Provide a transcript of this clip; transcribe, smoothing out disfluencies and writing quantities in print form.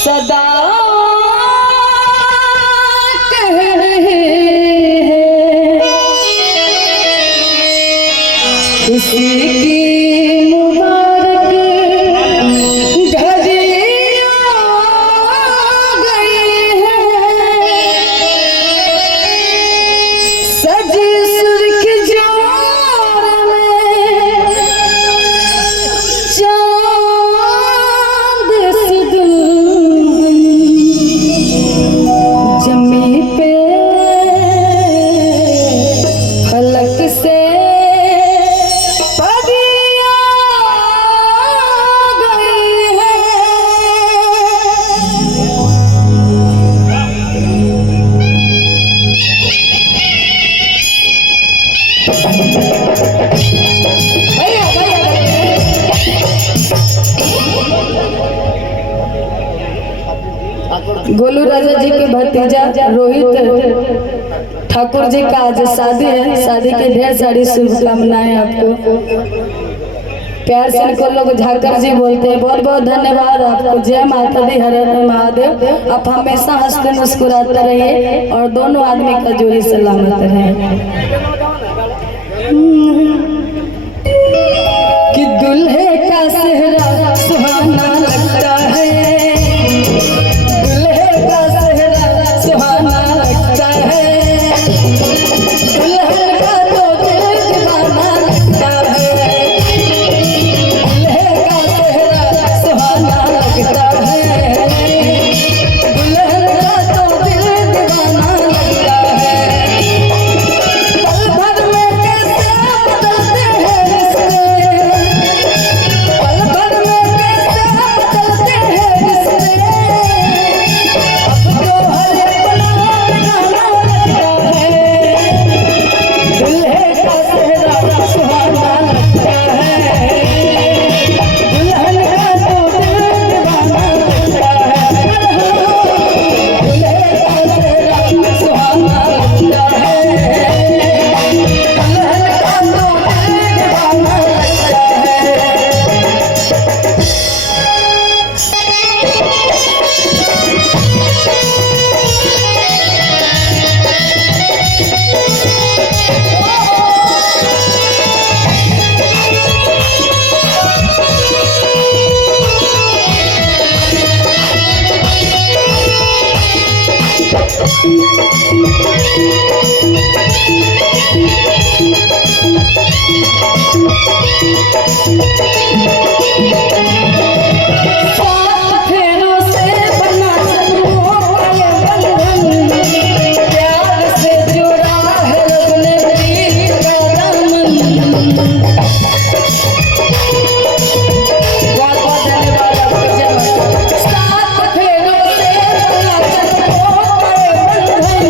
सदा कह रहे हैं खुशी की मुबारक घड़ी आ गई है। सजी सुर्ख जोर में चांद सी दुल्हन जमी पे फलक से पदिया गई है। भैया गोलू राजा जी के भतीजा रोहित ठाकुर जी का आज शादी है। शादी की ढेर सारी शुभकामनाएं आपको। प्यार से इनको लोग झाकर जी बोलते हैं। बहुत बहुत धन्यवाद आपको। जय माता दी, हर हर महादेव। आप हमेशा हंसते मुस्कुराते रहिए और दोनों आदमी का जोड़ी सलामत रहे। कि दुल्हे का सेहरा सुहाना लगता है, दुल्हे का सेहरा सुहाना लगता है, दुल्हन का तो दिल दीवाना लगता है, दुल्हे का सेहरा सुहाना लगता है, दुल्हन का तो दिल दीवाना लगता है। पल भर में कैसे बदलते हैं रिश्ते, पल भर में कैसे बदलते हैं रिश्ते। अब तो हर अपना गाना लगता है, दुल्हे का सेहरा सुहाना लगता है, दुल्हन का तो दिल दीवाना लगता है, दुल्हे का सेहरा सुहाना लगता है, दुल्हन का तो दिल दीवाना लगता है। सात फेरों से बना सबों का बंधन, प्यार से जुड़ा है रब ने प्रीत का दामन। बहुत बहुत धन्यवाद आपको। जय माता। सात फेरों से बना सबों का बंधन,